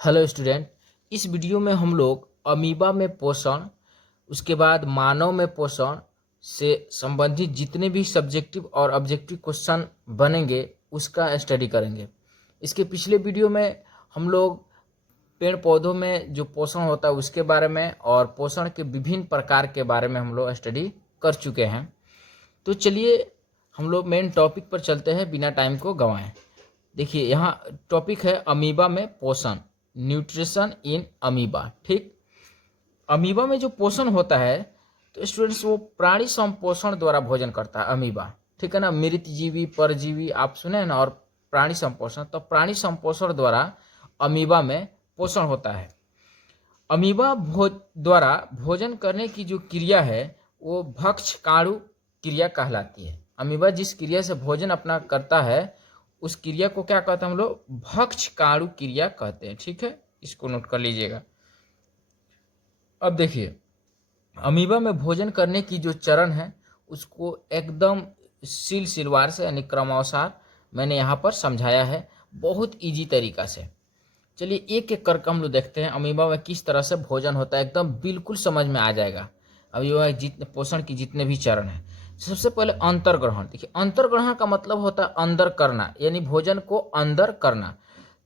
Hello student. इस video में हम लोग अमीबा में पोषण, उसके बाद मानव में पोषण से संबंधित जितने भी सब्जेक्टिव और ऑब्जेक्टिव क्वेश्चन बनेंगे उसका स्टडी करेंगे। इसके पिछले वीडियो में हम लोग पेड़ पौधों में जो पोषण होता है उसके बारे में और पोषण के विभिन्न प्रकार के बारे में हम लोग स्टडी कर चुके हैं। तो चलिए हम लोग मेन टॉपिक पर चलते हैं बिना टाइम को गंवाएं। देखिए यहाँ टॉपिक है अमीबा में पोषण, न्यूट्रिशन इन अमीबा। ठीक, अमीबा में जो पोषण होता है तो स्टूडेंट्स वो प्राणी संपोषण द्वारा भोजन करता है अमीबा। ठीक है ना, मृत जीवी परजीवी आप सुने ना, और प्राणी संपोषण, तो प्राणी संपोषण द्वारा अमीबा में पोषण होता है। अमीबा द्वारा भोजन करने की जो क्रिया है वो भक्षकाणु क्रिया कहलाती है। अमीबा जिस क्रिया से भोजन अपना करता है उस क्रिया को क्या कहते हैं हम लोग? भक्षकाणु क्रिया कहते हैं। ठीक है, इसको नोट कर लीजिएगा। अब देखिए अमीबा में भोजन करने की जो चरण है उसको एकदम सिलसिलवार से यानी क्रमानुसार मैंने यहाँ पर समझाया है बहुत इजी तरीका से। चलिए एक एक करके हम लोग देखते हैं अमीबा में किस तरह से भोजन होता है, एकदम बिल्कुल समझ में आ जाएगा। अमीबा में जितने पोषण की जितने भी चरण हैं, सबसे पहले अंतर्ग्रहण। देखिए अंतर्ग्रहण का मतलब होता है अंदर करना, यानी भोजन को अंदर करना।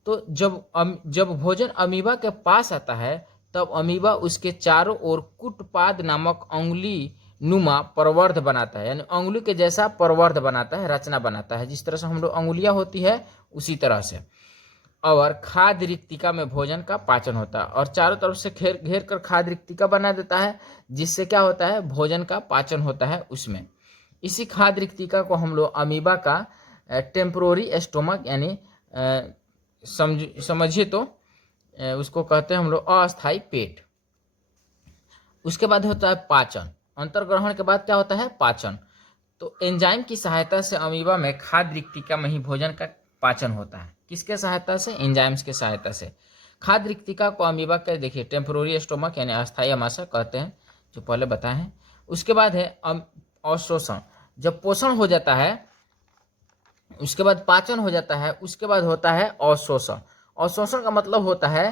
तो जब भोजन अमीबा के पास आता है तब अमीबा उसके चारों ओर कुटपाद नामक अंगुली नुमा प्रवर्ध बनाता है, यानी अंगुली के जैसा प्रवर्ध बनाता है, रचना बनाता है। जिस तरह से हम लोग अंगुलियां होती है उसी तरह से। और खाद्य रिक्तिका में भोजन का पाचन होता है और चारों तरफ से घेर घेर कर खाद्य रिक्तिका बना देता है, जिससे क्या होता है? भोजन का पाचन होता है उसमें। इसी खाद्य रिक्तिका को हम लोग अमीबा का टेम्पोररी स्टोमक यानी समझिए तो उसको कहते हैं हम लोग अस्थायी पेट। उसके बाद होता है पाचन। अंतर्ग्रहण के बाद क्या होता है? पाचन। तो एंजाइम की सहायता से अमीबा में खाद्य रिक्तिका में ही भोजन का पाचन होता है। किसके सहायता से? एंजाइम्स के सहायता से। खाद्य रिक्तिका को अमीबा के देखिए टेम्पोररी स्टोमक यानी अस्थायी आमाशय कहते हैं, जो पहले बताए हैं। उसके बाद है अवशोषण। जब पोषण हो जाता है उसके बाद पाचन हो जाता है, उसके बाद होता है अवशोषण। अवशोषण का मतलब होता है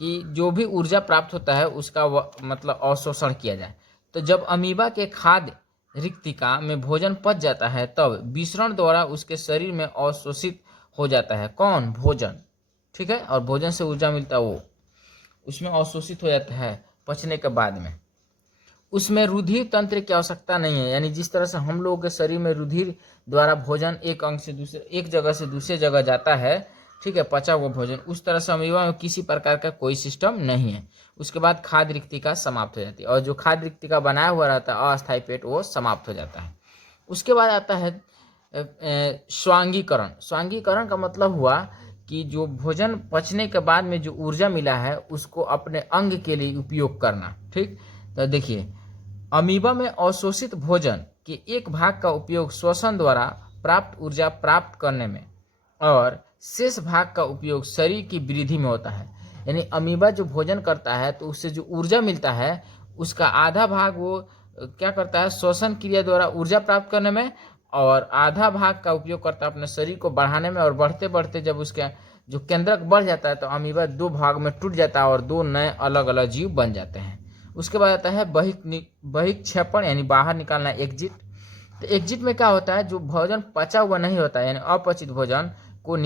कि जो भी ऊर्जा प्राप्त होता है उसका मतलब अवशोषण किया जाए। तो जब अमीबा के खाद्य रिक्तिका में भोजन पच जाता है तब विसरण द्वारा उसके शरीर में अवशोषित हो जाता है। कौन? भोजन। ठीक है, और भोजन से ऊर्जा मिलता है वो उसमें अवशोषित हो जाता है पचने के बाद में। उसमें रुधिर तंत्र की आवश्यकता नहीं है, यानी जिस तरह से हम लोगों के शरीर में रुधिर द्वारा भोजन एक अंग से दूसरे, एक जगह से दूसरे जगह जाता है, ठीक है, पचा हुआ भोजन, उस तरह से अमीबा में किसी प्रकार का कोई सिस्टम नहीं है। उसके बाद खाद्य रिक्तिका समाप्त हो जाती है और जो खाद्य रिक्तिका बनाया हुआ रहता है अस्थायी पेट वो समाप्त हो जाता है। उसके बाद आता है स्वांगीकरण। स्वांगीकरण का मतलब हुआ कि जो भोजन पचने के बाद में जो ऊर्जा मिला है उसको अपने अंग के लिए उपयोग करना। ठीक, तो देखिए अमीबा में अवशोषित भोजन के एक भाग का उपयोग श्वसन द्वारा प्राप्त ऊर्जा प्राप्त करने में और शेष भाग का उपयोग शरीर की वृद्धि में होता है। यानी अमीबा जो भोजन करता है तो उससे जो ऊर्जा मिलता है उसका आधा भाग वो क्या करता है? श्वसन क्रिया द्वारा ऊर्जा प्राप्त करने में, और आधा भाग का उपयोग करता है अपने शरीर को बढ़ाने में। और बढ़ते बढ़ते जब उसका जो केंद्रक बढ़ जाता है तो अमीबा दो भाग में टूट जाता है और दो नए अलग अलग जीव बन जाते हैं। उसके बाद आता है बहिक्षेपण यानी बाहर निकालना, एग्जिट। तो एग्जिट में क्या होता है? जो भोजन पचा हुआ नहीं होता है यानी अपचित भोजन को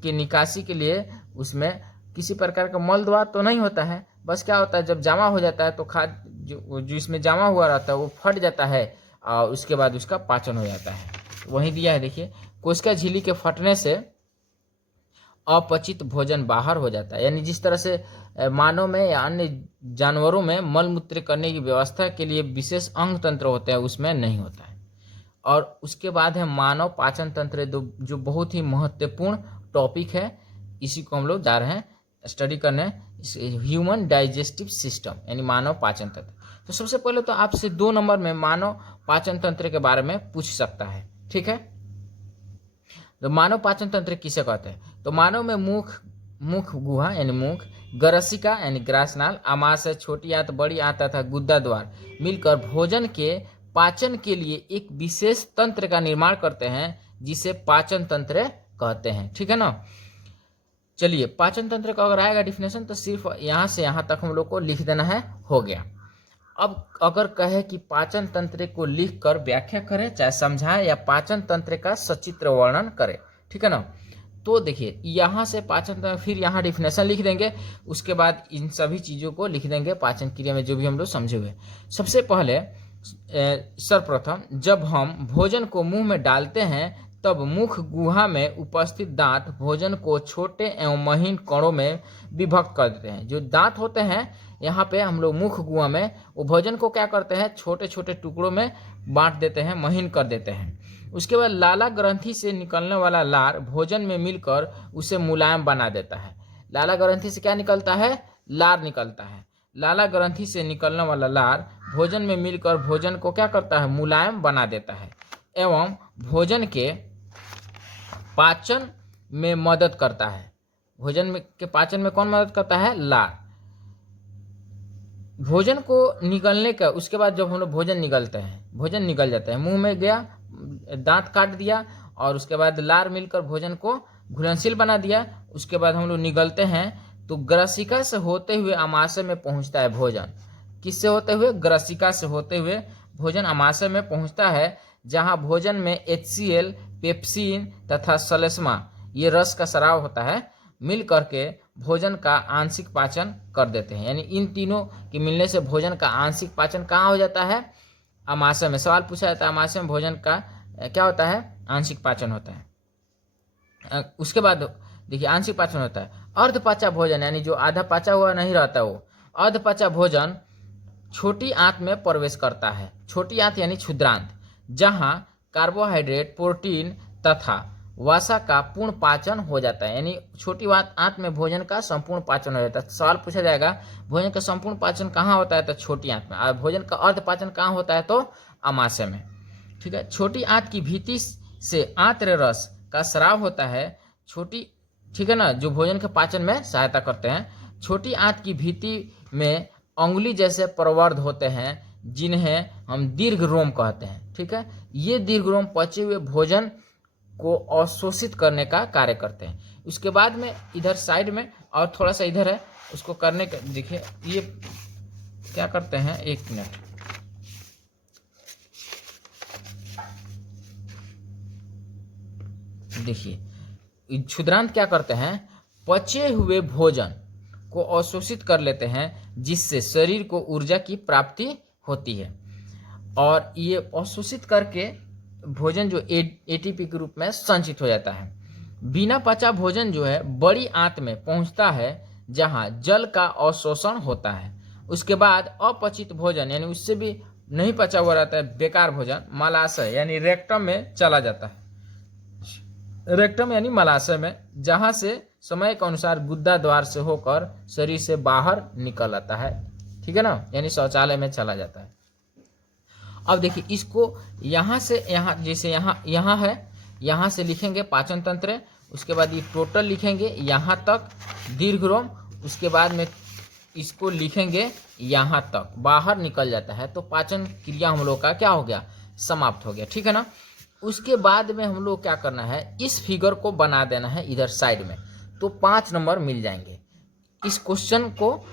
की निकासी के लिए उसमें किसी प्रकार का मल द्वार तो नहीं होता है, बस क्या होता है जब जमा हो जाता है तो खाद जो इसमें जमा हुआ रहता है वो फट जाता है और उसके बाद उसका पाचन हो जाता है। वही दिया है देखिए, कोशिका झिल्ली के फटने से अपचित भोजन बाहर हो जाता है। यानी जिस तरह से मानव में या अन्य जानवरों में मल मूत्र करने की व्यवस्था के लिए विशेष अंग तंत्र होते हैं उसमें नहीं होता है। और उसके बाद है मानव पाचन तंत्र, जो बहुत ही महत्वपूर्ण टॉपिक है। इसी को हम लोग जा रहे हैं स्टडी करने, ह्यूमन डाइजेस्टिव सिस्टम यानी मानव पाचन तंत्र। तो सबसे पहले तो आपसे 2 नंबर में मानव पाचन तंत्र के बारे में पूछ सकता है। ठीक है, तो मानव पाचन तंत्र किसे कहते हैं? तो मानव में मुख गुहा यानी मुख, ग्रसिका यानी ग्रासनाल, आमाशय, छोटी आंत, बड़ी आंत तथा गुद्दा द्वार मिलकर भोजन के पाचन के लिए एक विशेष तंत्र का निर्माण करते हैं जिसे पाचन तंत्र कहते हैं। ठीक है ना। चलिए पाचन तंत्र का अगर आएगा डिफिनेशन तो सिर्फ यहाँ से यहाँ तक हम लोग को लिख देना है, हो गया। अब अगर कहे कि पाचन तंत्र को लिख कर व्याख्या करें, चाहे समझाएं या पाचन तंत्र का सचित्र वर्णन करें, ठीक है ना, तो देखिए यहाँ से पाचन तंत्र, फिर यहाँ डिफिनेशन लिख देंगे, उसके बाद इन सभी चीज़ों को लिख देंगे पाचन क्रिया में जो भी हम लोग समझे हुए। सबसे पहले सर्वप्रथम जब हम भोजन को मुंह में डालते हैं तब मुख गुहा में उपस्थित दांत भोजन को छोटे एवं महीन कणों में विभक्त कर देते हैं। जो दांत होते हैं यहाँ पे हम लोग मुख गुहा में, वो भोजन को क्या करते हैं, छोटे छोटे टुकड़ों में बांट देते हैं, महीन कर देते हैं। उसके बाद लाला ग्रंथि से निकलने वाला लार भोजन में मिलकर उसे मुलायम बना देता है। लाला ग्रंथि से क्या निकलता है, लार निकलता है। लाला ग्रंथि से निकलने वाला लार भोजन में मिलकर भोजन को क्या करता है, मुलायम बना देता है एवं भोजन के पाचन में मदद करता है। भोजन में के पाचन में कौन मदद करता है, लार। भोजन को निकलने का, उसके बाद जब हम लोग भोजन निकलते हैं, भोजन निकल जाता है, मुंह में गया, दांत काट दिया और उसके बाद लार मिलकर भोजन को घुलनशील बना दिया। उसके बाद हम लोग निगलते हैं तो ग्रसिका से होते हुए आमाशय में पहुंचता है भोजन। किससे होते हुए, ग्रसिका से होते हुए भोजन आमाशय में पहुंचता है, जहां भोजन में HCl, पेप्सिन तथा सलेस्मा, ये रस का स्राव होता है, मिल करके भोजन का आंशिक पाचन कर देते हैं। यानी इन तीनों के मिलने से भोजन का आंशिक पाचन कहाँ हो जाता है, आमाशय में। सवाल पूछा जाता है आमाशय में भोजन का क्या होता है, आंशिक पाचन होता है। उसके बाद देखिए आंशिक पाचन होता है अर्धपचा भोजन, यानी जो आधा पचा हुआ नहीं रहता, वो अर्धपचा भोजन छोटी आंत में प्रवेश करता है। छोटी आंत यानी क्षुद्रांत, जहां कार्बोहाइड्रेट, प्रोटीन तथा वसा का पूर्ण पाचन हो जाता है। यानी छोटी आंत में भोजन का संपूर्ण पाचन हो जाता है। सवाल पूछा जाएगा भोजन का संपूर्ण पाचन कहाँ होता है, तो छोटी आंत में। और भोजन का अर्ध पाचन कहाँ होता है, तो आमाशय में। ठीक है, छोटी आंत की भीति से आंत्र रस का स्राव होता है। छोटी, ठीक है ना, जो भोजन के पाचन में सहायता करते हैं। छोटी आंत की भीति में अंगुली जैसे प्रवर्ध होते हैं, जिन्हें हम दीर्घ रोम कहते हैं। ठीक है, ये दीर्घ रोम पचे हुए भोजन को अवशोषित करने का कार्य करते हैं। उसके बाद में इधर साइड में और थोड़ा सा इधर है, उसको करने का देखिए ये क्या करते हैं, एक मिनट, देखिए क्षुद्रांत क्या करते हैं, पचे हुए भोजन को अवशोषित कर लेते हैं, जिससे शरीर को ऊर्जा की प्राप्ति होती है। और ये अवशोषित करके भोजन जो ATP के रूप में संचित हो जाता है। बिना पचा भोजन जो है बड़ी आंत में पहुंचता है, जहां जल का अवशोषण होता है। उसके बाद अपचित भोजन, यानी उससे भी नहीं पचा हुआ रहता है, बेकार भोजन, मलाशय यानी रेक्टम में चला जाता है। रेक्टम यानी मलाशय में, जहां से समय के अनुसार गुद्दा द्वार से होकर शरीर से बाहर निकल आता है। ठीक है ना, यानी शौचालय में चला जाता है। अब देखिए इसको यहाँ से यहाँ, जैसे यहाँ है, यहाँ से लिखेंगे पाचन तंत्र, उसके बाद ये टोटल लिखेंगे यहाँ तक दीर्घ रोम, उसके बाद में इसको लिखेंगे यहाँ तक, बाहर निकल जाता है, तो पाचन क्रिया हम लोग का क्या हो गया, समाप्त हो गया। ठीक है ना। उसके बाद में हम लोग क्या करना है, इस फिगर को बना देना है इधर साइड में, तो 5 नंबर मिल जाएंगे। इस क्वेश्चन को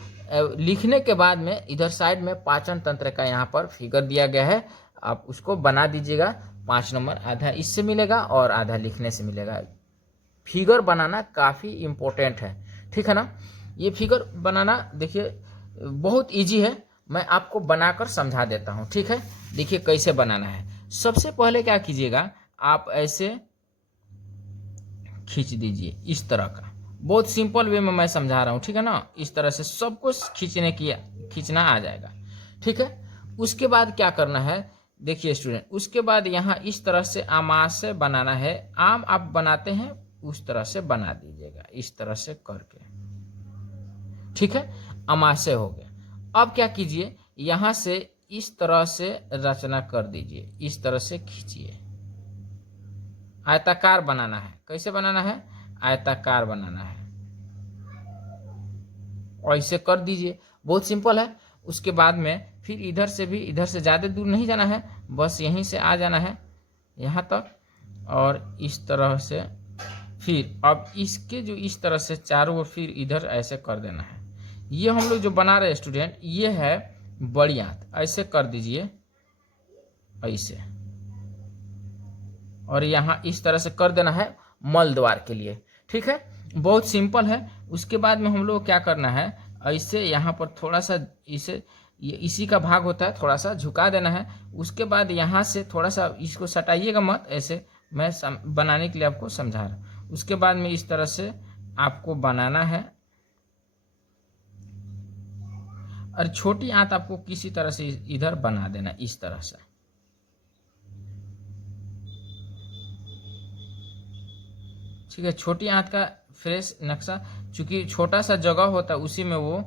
लिखने के बाद में इधर साइड में पाचन तंत्र का यहाँ पर फिगर दिया गया है, आप उसको बना दीजिएगा। 5 नंबर आधा इससे मिलेगा और आधा लिखने से मिलेगा। फिगर बनाना काफ़ी इम्पोर्टेंट है, ठीक है ना। ये फिगर बनाना देखिए बहुत इजी है, मैं आपको बनाकर समझा देता हूँ। ठीक है, देखिए कैसे बनाना है। सबसे पहले क्या कीजिएगा, आप ऐसे खींच दीजिए इस तरह का, बहुत सिंपल वे में मैं समझा रहा हूँ। ठीक है ना, इस तरह से सब कुछ खींचना आ जाएगा। ठीक है, उसके बाद क्या करना है, देखिए स्टूडेंट, उसके बाद यहाँ इस तरह से आमाशय बनाना है। आम आप बनाते हैं उस तरह से बना दीजिएगा, इस तरह से करके। ठीक है, आमाशय हो गया। अब क्या कीजिए, यहाँ से इस तरह से रचना कर दीजिए, इस तरह से खींचिए। आयताकार बनाना है। कैसे बनाना है, आयताकार बनाना है, और इसे कर दीजिए, बहुत सिंपल है। उसके बाद में फिर इधर से भी, इधर से ज़्यादा दूर नहीं जाना है, बस यहीं से आ जाना है यहाँ तक, और इस तरह से फिर अब इसके जो इस तरह से चारों ओर फिर इधर ऐसे कर देना है। ये हम लोग जो बना रहे हैं स्टूडेंट, ये है बड़ी आंत, ऐसे कर दीजिए ऐसे, और यहाँ इस तरह से कर देना है मल द्वार के लिए। ठीक है, बहुत सिंपल है। उसके बाद में हम लोग क्या करना है, ऐसे यहाँ पर थोड़ा सा इसे, ये इसी का भाग होता है, थोड़ा सा झुका देना है। उसके बाद यहाँ से थोड़ा सा इसको सटाइएगा मत, ऐसे मैं बनाने के लिए आपको समझा रहा हूँ। उसके बाद में इस तरह से आपको बनाना है, और छोटी आंत आपको किसी तरह से इधर बना देना इस तरह से। ठीक है, छोटी आंत का फ्रेश नक्शा, चूंकि छोटा सा जगह होता है उसी में वो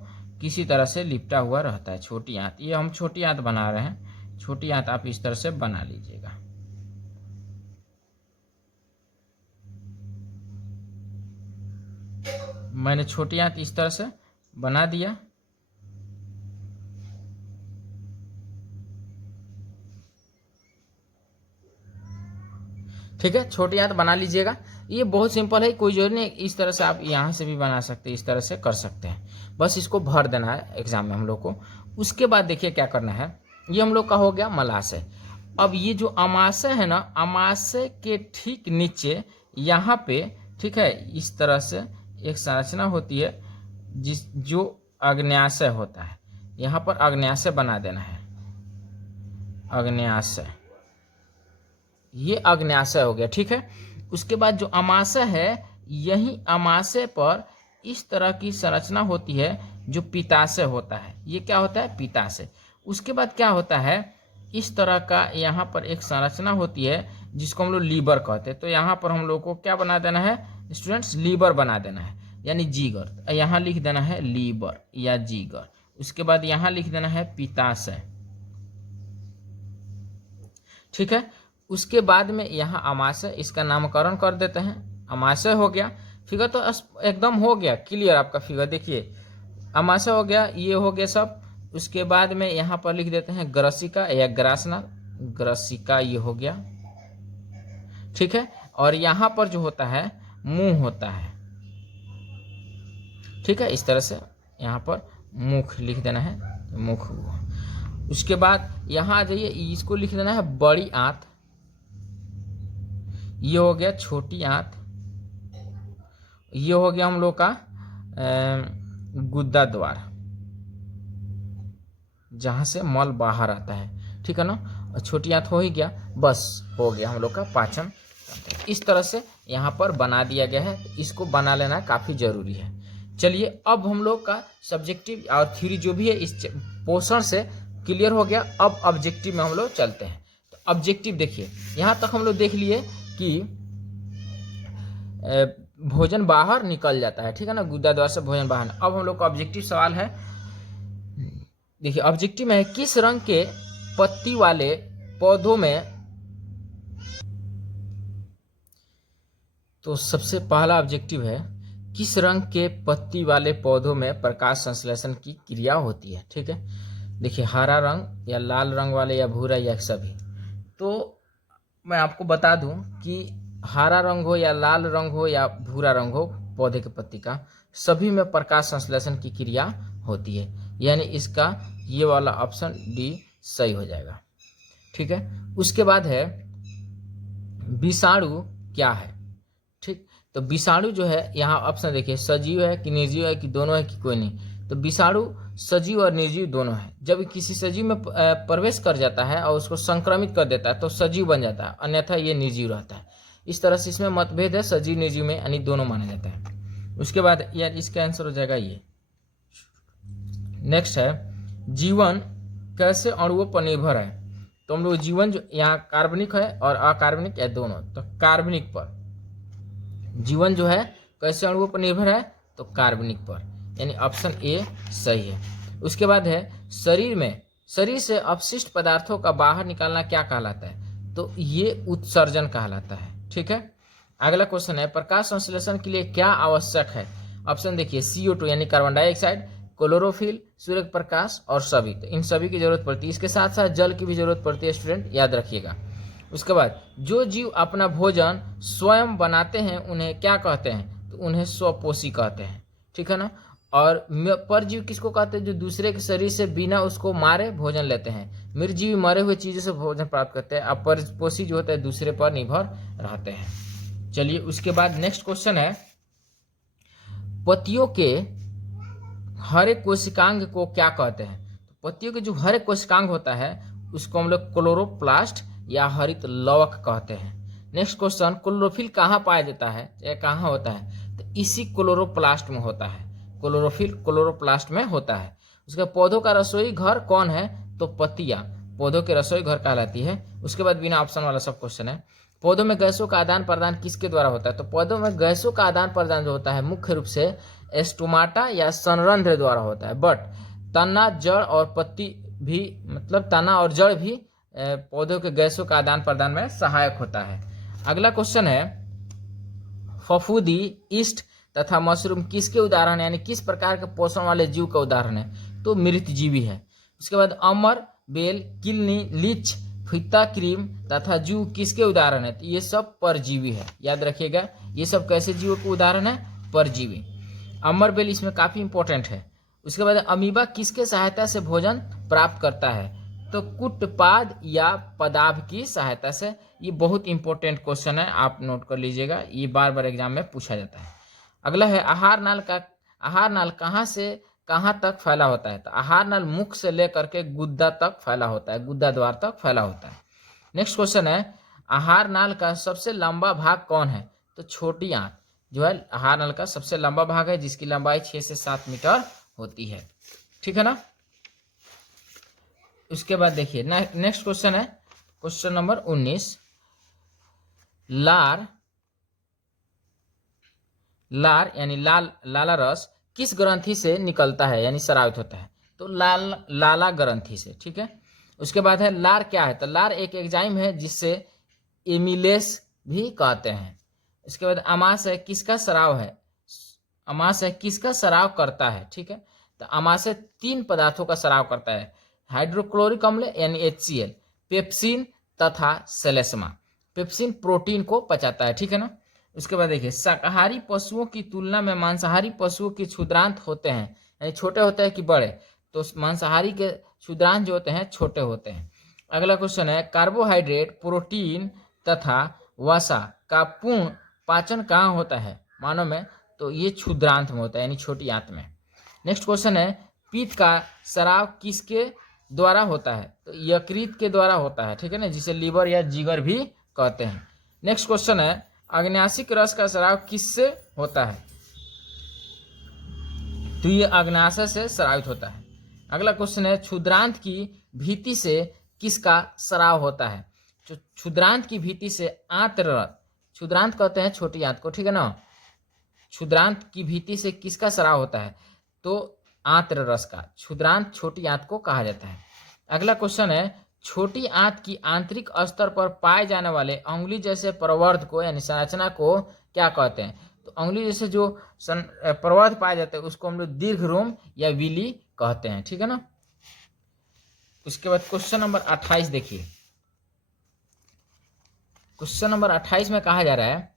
किसी तरह से लिपटा हुआ रहता है। छोटी आंत, ये हम छोटी आंत बना रहे हैं, छोटी आंत आप इस तरह से बना लीजिएगा। मैंने छोटी आंत इस तरह से बना दिया। ठीक है, छोटी आंत बना लीजिएगा। ये बहुत सिंपल है, कोई जरूरी नहीं, इस तरह से आप यहाँ से भी बना सकते हैं, इस तरह से कर सकते हैं। बस इसको भर देना है एग्जाम में हम लोग को। उसके बाद देखिए क्या करना है, ये हम लोग का हो गया मलाशय। अब ये जो अमाशय है ना, अमाशय के ठीक नीचे यहाँ पे, ठीक है, इस तरह से एक संरचना होती है जो अग्न्याशय होता है। यहाँ पर अग्न्याशय बना देना है, अग्न्याशय, ये अग्न्याशय हो गया। ठीक है, उसके बाद जो अमाशय है, यही अमाशय पर इस तरह की संरचना होती है जो पित्ताशय होता है। ये क्या होता है, पित्ताशय। उसके बाद क्या होता है, इस तरह का यहाँ पर एक संरचना होती है जिसको हम लोग लीवर कहते हैं। तो यहाँ पर हम लोग को क्या बना देना है स्टूडेंट्स, लीवर बना देना है, यानी जीगर। यहाँ लिख देना है लीवर या जीगर। उसके बाद यहाँ लिख देना है पित्ताशय। ठीक है, उसके बाद में यहाँ अमाशय, इसका नामकरण कर देते हैं, अमाशय हो गया। फिगर तो एकदम हो गया क्लियर आपका फिगर। देखिए अमाशय हो गया, ये हो गया सब। उसके बाद में यहाँ पर लिख देते हैं ग्रसिका या ग्रासना, ग्रसिका ये हो गया। ठीक है, और यहाँ पर जो होता है मुंह होता है। ठीक है, इस तरह से यहाँ पर मुख लिख देना है, मुख हुआ। उसके बाद यहाँ आ जाइए, इसको लिख देना है बड़ी आंत, ये हो गया छोटी आंत, ये हो गया हम लोग का गुद्दा द्वार, जहां से मल बाहर आता है। ठीक है ना, छोटी आंत हो ही गया, बस हो गया हम लोग का पाचन। इस तरह से यहाँ पर बना दिया गया है, इसको बना लेना काफ़ी जरूरी है। चलिए अब हम लोग का सब्जेक्टिव और थ्योरी जो भी है इस पोर्शन से क्लियर हो गया। अब ऑब्जेक्टिव में हम लोग चलते हैं। तो ऑब्जेक्टिव देखिए, यहाँ तक हम लोग देख लिए कि भोजन बाहर निकल जाता है। ठीक है ना, गुदा द्वार से भोजन बाहर। अब हम लोग का ऑब्जेक्टिव सवाल है, देखिए ऑब्जेक्टिव में है किस रंग के पत्ती वाले पौधों में, तो सबसे पहला ऑब्जेक्टिव है किस रंग के पत्ती वाले पौधों में प्रकाश संश्लेषण की क्रिया होती है। ठीक है, देखिए हरा रंग या लाल रंग वाले या भूरा या सभी। तो मैं आपको बता दूं कि हरा रंग हो या लाल रंग हो या भूरा रंग हो पौधे के पत्ती का, सभी में प्रकाश संश्लेषण की क्रिया होती है, यानी इसका ये वाला ऑप्शन डी सही हो जाएगा। ठीक है, उसके बाद है विषाणु क्या है। ठीक, तो विषाणु जो है यहाँ ऑप्शन देखिए, सजीव है कि निर्जीव है कि दोनों है कि कोई नहीं। तो विषाणु सजीव और निर्जीव दोनों है। जब किसी सजीव में प्रवेश कर जाता है और उसको संक्रमित कर देता है तो सजीव बन जाता है, अन्यथा ये निर्जीव रहता है। इस तरह से इसमें मतभेद है, सजीव निर्जीव में, यानी दोनों माना जाता है। उसके बाद यार इसका आंसर हो जाएगा ये। नेक्स्ट है जीवन कैसे अणुओं पर निर्भर है। तो हम लोग जीवन जो यहाँ कार्बनिक है और अकार्बनिक है दोनों, तो कार्बनिक पर जीवन जो है कैसे अणुओं पर निर्भर है, तो कार्बनिक पर, यानी ऑप्शन ए सही है। उसके बाद है शरीर से अपशिष्ट पदार्थों का बाहर निकालना क्या कहलाता है, तो ये उत्सर्जन कहलाता है। ठीक है, अगला क्वेश्चन है प्रकाश संश्लेषण के लिए क्या आवश्यक है। ऑप्शन देखिए CO2 यानी carbon dioxide, chlorophyll, Surya Prakash और सभी। तो इन सभी की जरूरत पड़ती है, इसके साथ साथ जल की भी जरूरत पड़ती है स्टूडेंट, याद रखिएगा। उसके बाद जो जीव अपना भोजन स्वयं बनाते हैं उन्हें क्या कहते हैं, तो उन्हें स्वपोषी कहते हैं, ठीक है ना। और परजीवी किसको कहते हैं, जो दूसरे के शरीर से बिना उसको मारे भोजन लेते हैं। निर्जीवी मरे हुए चीजों से भोजन प्राप्त करते हैं। और परपोषी जो होता है दूसरे पर निर्भर रहते हैं। चलिए उसके बाद नेक्स्ट क्वेश्चन है, पत्तियों के हरे कोशिकांग को क्या कहते हैं। तो पत्तियों के जो हरे कोशिकांग होता है उसको हम लोग क्लोरोप्लास्ट या हरित लवक कहते हैं। नेक्स्ट क्वेश्चन, क्लोरोफिल कहाँ पाया जाता है या कहाँ होता है, तो इसी क्लोरोप्लास्ट में होता है। क्लोरोफिल क्लोरोप्लास्ट में होता है। उसके पौधों का रसोई घर कौन है, तो पत्तियां पौधों के रसोई घर कहलाती है। उसके बाद बिना ऑप्शन वाला सब क्वेश्चन है, पौधों में गैसों का आदान प्रदान किसके द्वारा होता है। तो पौधों में गैसों का आदान प्रदान जो होता है मुख्य रूप से स्टोमाटा या संरंध्र द्वारा होता है। बट तना, जड़ और पत्ती भी, मतलब तना और जड़ भी पौधों के गैसों का आदान प्रदान में सहायक होता है। अगला क्वेश्चन है, फफूंदी, ईस्ट तथा मशरूम किसके उदाहरण है, यानी किस प्रकार के पोषण वाले जीव का उदाहरण है, तो मृतजीवी है। उसके बाद अमर, बेल, किलनी, लीच, फीता क्रीम तथा जू किसके उदाहरण है, तो ये सब परजीवी है। याद रखिएगा ये सब कैसे जीवों के उदाहरण है, परजीवी। अमर, बेल इसमें काफी इंपॉर्टेंट है। उसके बाद अमीबा किसके सहायता से भोजन प्राप्त करता है, तो कुटपाद या पदार्थ की सहायता से। ये बहुत इंपॉर्टेंट क्वेश्चन है, आप नोट कर लीजिएगा, ये बार बार एग्जाम में पूछा जाता है। अगला है, आहार नाल कहाँ से कहाँ तक फैला होता है, तो आहार नाल मुख से लेकर के गुद्दा तक फैला होता है, गुद्दा द्वार तक फैला होता है। नेक्स्ट क्वेश्चन है, आहार नाल का सबसे लंबा भाग कौन है, तो छोटी आंत जो है आहार नाल का सबसे लंबा भाग है, जिसकी लंबाई 6 से 7 मीटर होती है, ठीक है ना। उसके बाद देखिए नेक्स्ट क्वेश्चन है, क्वेश्चन नंबर 19, लार यानी लाला रस किस ग्रंथि से निकलता है, यानी स्रावित होता है, तो लाला ग्रंथि से, ठीक है। उसके बाद है, लार क्या है, तो लार एक एंजाइम है जिससे एमिलेस भी कहते हैं। उसके बाद अमाशय किसका स्राव है, अमाशय किसका स्राव करता है, ठीक है। तो अमाशय 3 पदार्थों का स्राव करता है, हाइड्रोक्लोरिक अम्ल यानी HCl, पेप्सिन तथा सेलेस्मा। पेप्सिन प्रोटीन को पचाता है, ठीक है ना। उसके बाद देखिए, शाकाहारी पशुओं की तुलना में मांसाहारी पशुओं की क्षुद्रांत होते हैं, यानी छोटे होते हैं कि बड़े, तो मांसाहारी के क्षुद्रांत जो होते हैं छोटे होते हैं। अगला क्वेश्चन है, कार्बोहाइड्रेट, प्रोटीन तथा वसा का पूर्ण पाचन कहाँ होता है मानव में, तो ये क्षुद्रांत में होता है, यानी छोटी आंत में। नेक्स्ट क्वेश्चन है, पित्त का स्राव किसके द्वारा होता है, तो यकृत के द्वारा होता है, ठीक है ना, जिसे लीवर या जिगर भी कहते हैं। नेक्स्ट क्वेश्चन है, अग्नाशिक रस का स्राव किससे होता है, तो ये अग्नाशय से स्रावित होता है। अगला क्वेश्चन है, क्षुद्रांत की भीति से किसका स्राव होता है, तो क्षुद्रांत की भीति से आंत्र, क्षुद्रांत कहते हैं छोटी आंत को, ठीक है ना। क्षुद्रांत की भीति से किसका स्राव होता है, तो आंत्र रस का। क्षुद्रांत छोटी आंत को कहा जाता है। अगला क्वेश्चन है, छोटी आंत की आंतरिक स्तर पर पाए जाने वाले अंगुली जैसे प्रवर्ध को यानी संरचना को क्या कहते हैं, तो अंगुली जैसे जो प्रवर्ध पाए जाते हैं उसको हम लोग दीर्घरोम या विली कहते हैं, ठीक है ना। उसके बाद क्वेश्चन नंबर 28 देखिए, क्वेश्चन नंबर 28 में कहा जा रहा है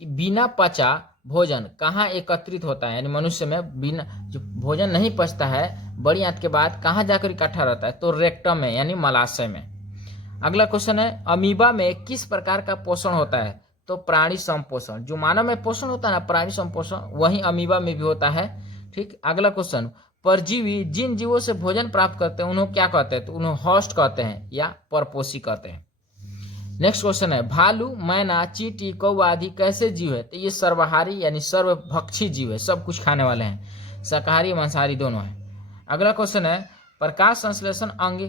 कि बिना पचा भोजन कहाँ एकत्रित होता है, यानी मनुष्य में बिना जो भोजन नहीं पचता है बड़ी आंत के बाद कहाँ जाकर इकट्ठा रहता है, तो रेक्टम में यानी मलाशय में। अगला क्वेश्चन है, अमीबा में किस प्रकार का पोषण होता है, तो प्राणी संपोषण। जो मानव में पोषण होता है ना प्राणी संपोषण, वही अमीबा में भी होता है, ठीक। अगला क्वेश्चन, परजीवी जिन जीवों से भोजन प्राप्त करते हैं उन्हें क्या कहते हैं, तो उन्हें होस्ट कहते हैं या परपोषी कहते हैं। नेक्स्ट क्वेश्चन है, भालू, मैना, चींटी, कौवा आदि कैसे जीव है, तो ये सर्वहारी यानी सर्वभक्षी जीव है, सब कुछ खाने वाले हैं, शाकाहारी मांसाहारी दोनों है। अगला क्वेश्चन है, प्रकाश संश्लेषण अंग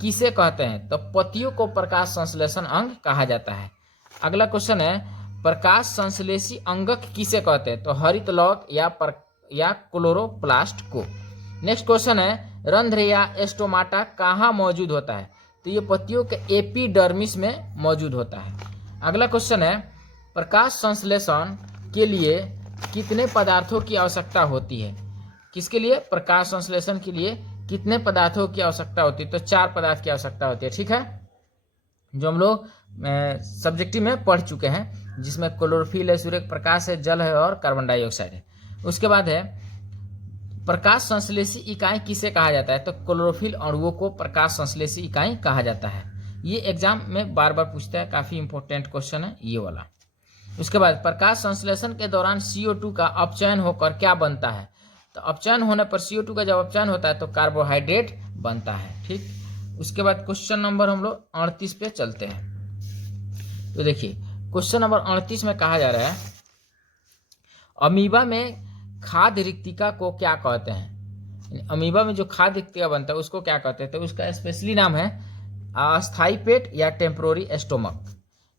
किसे कहते हैं, तो पत्तियों को प्रकाश संश्लेषण अंग कहा जाता है। अगला क्वेश्चन है, प्रकाश संश्लेषी अंगक किसे कहते हैं, तो हरित लौक या क्लोरोप्लास्ट को। नेक्स्ट क्वेश्चन है, रंध्र या स्टोमाटा कहाँ मौजूद होता है, तो ये पत्तियों के एपिडर्मिस में मौजूद होता है। अगला क्वेश्चन है, प्रकाश संश्लेषण के लिए कितने पदार्थों की आवश्यकता होती है, किसके लिए, प्रकाश संश्लेषण के लिए कितने पदार्थों की आवश्यकता होती है, तो 4 पदार्थ की आवश्यकता होती है, ठीक है। जो हम लोग सब्जेक्टिव में पढ़ चुके हैं, जिसमें क्लोरोफिल है, सूर्य प्रकाश है, जल है और कार्बन डाइऑक्साइड है। उसके बाद है प्रकाश संश्लेषी इकाई किसे कहा जाता है? तो क्लोरोफिल अणुओं को प्रकाश संश्लेषी इकाई कहा जाता है। ये एग्जाम में बार बार पूछता है, काफी इंपॉर्टेंट क्वेश्चन है ये वाला। उसके बाद प्रकाश संश्लेषण के दौरान CO2 का अपचयन होकर क्या बनता है? तो अपचयन होने पर CO2 का जब अपचयन होता है तो कार्बोहाइड्रेट बनता है। ठीक, उसके बाद क्वेश्चन नंबर हम लोग 38 पे चलते हैं। तो देखिए क्वेश्चन नंबर 38 में कहा जा रहा है अमीबा में खाद्य रिक्तिका को क्या कहते हैं? अमीबा में जो खाद्य रिक्तिका बनता है उसको क्या कहते हैं? तो उसका स्पेशली नाम है अस्थायी पेट या टेम्पोररी स्टोमक।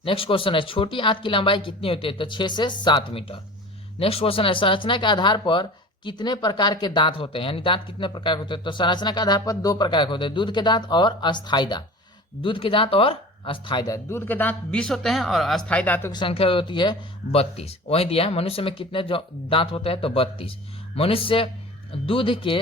नेक्स्ट क्वेश्चन है छोटी आंत की लंबाई कितनी होती है? तो 6 से 7 मीटर। नेक्स्ट क्वेश्चन है संरचना के आधार पर कितने प्रकार के दांत होते हैं? यानी दांत कितने प्रकार के होते हैं? तो संरचना के आधार पर 2 प्रकार के होते हैं, दूध के दांत और अस्थायी दांत। दूध के दांत और अस्थायी दांत। दूध के दांत 20 होते हैं और अस्थायी दांतों की संख्या होती है 32। वही दिया है मनुष्य में कितने दांत होते हैं? तो 32। मनुष्य दूध के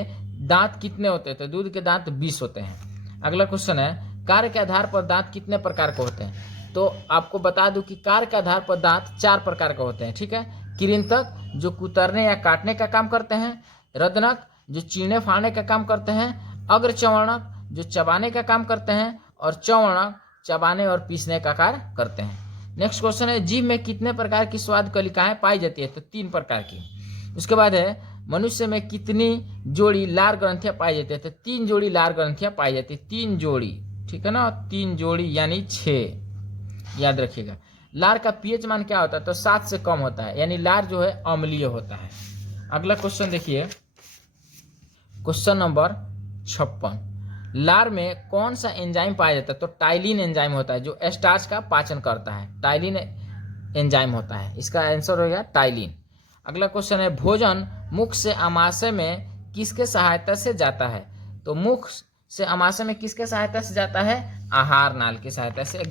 दांत कितने होते हैं? तो दूध के दांत 20 होते हैं। अगला क्वेश्चन है कार्य के आधार पर दांत कितने प्रकार के होते हैं? तो आपको बता दूं कि कार्य के आधार पर दांत 4 प्रकार के होते हैं। ठीक है, कृंतक जो कुतरने या काटने का काम करते हैं, रदनक जो चीरने फाड़ने का काम करते हैं, अग्रचवर्णक जो चबाने का काम करते हैं, और चवर्णक चबाने और पीसने का कार्य करते हैं। नेक्स्ट क्वेश्चन है जीभ में कितने प्रकार की स्वाद कलिकाएं पाई जाती है? तो 3 प्रकार की। उसके बाद है मनुष्य में कितनी जोड़ी लार ग्रंथियां पाई जाती है? तो 3 जोड़ी लार ग्रंथियां पाई जाती है, 3 जोड़ी। ठीक है ना, 3 जोड़ी यानी 6, याद रखिएगा। लार का पीएच मान क्या होता है? तो 7 से कम होता है, यानी लार जो है अम्लीय होता है। अगला क्वेश्चन देखिए क्वेश्चन नंबर 56। लार में कौन सा एंजाइम पाया जाता है? तो टाइलिन एंजाइम होता है जो स्टार्च का पाचन करता है, टाइलिन एंजाइम होता है। इसका आंसर हो गया टाइलिन। अगला क्वेश्चन है भोजन मुख से आमाशय में किसके सहायता से जाता है? तो मुख से आमाशय में किसके सहायता से जाता है? आहार नाल की सहायता से,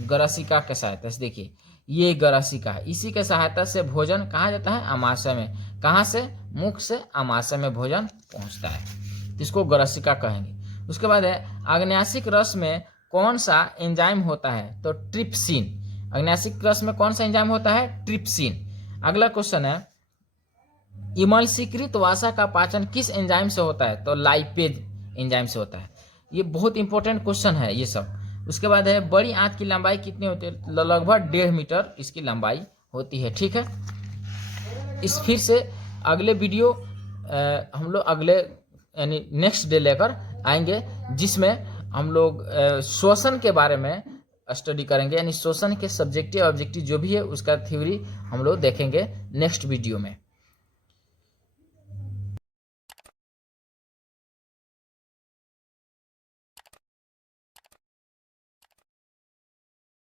गरसिका के सहायता से। देखिए ये गरसिका है, इसी के सहायता से भोजन कहाँ जाता है? आमाशय में। कहाँ से? मुख से आमाशय में भोजन पहुंचता है, इसको गरसिका कहेंगे। उसके बाद है आग्नेयाशिक रस में कौन सा एंजाइम होता है? तो ट्रिप्सिन। आग्नेयाशिक रस में कौन सा एंजाइम होता है? ट्रिप्सिन। अगला क्वेश्चन है इमल्सीकृत वसा का पाचन किस एंजाइम से होता है? तो लाइपेज एंजाइम से होता है। ये बहुत इंपॉर्टेंट क्वेश्चन है ये सब। उसके बाद है बड़ी आंत की लंबाई कितनी होती है? लगभग 1.5 मीटर इसकी लंबाई होती है। ठीक है, इस फिर से अगले वीडियो हम लोग अगले यानी नेक्स्ट डे लेकर आएंगे, जिसमें हम लोग श्वसन के बारे में स्टडी करेंगे, यानी श्वसन के सब्जेक्टिव ऑब्जेक्टिव जो भी है उसका थ्योरी हम लोग देखेंगे नेक्स्ट वीडियो में।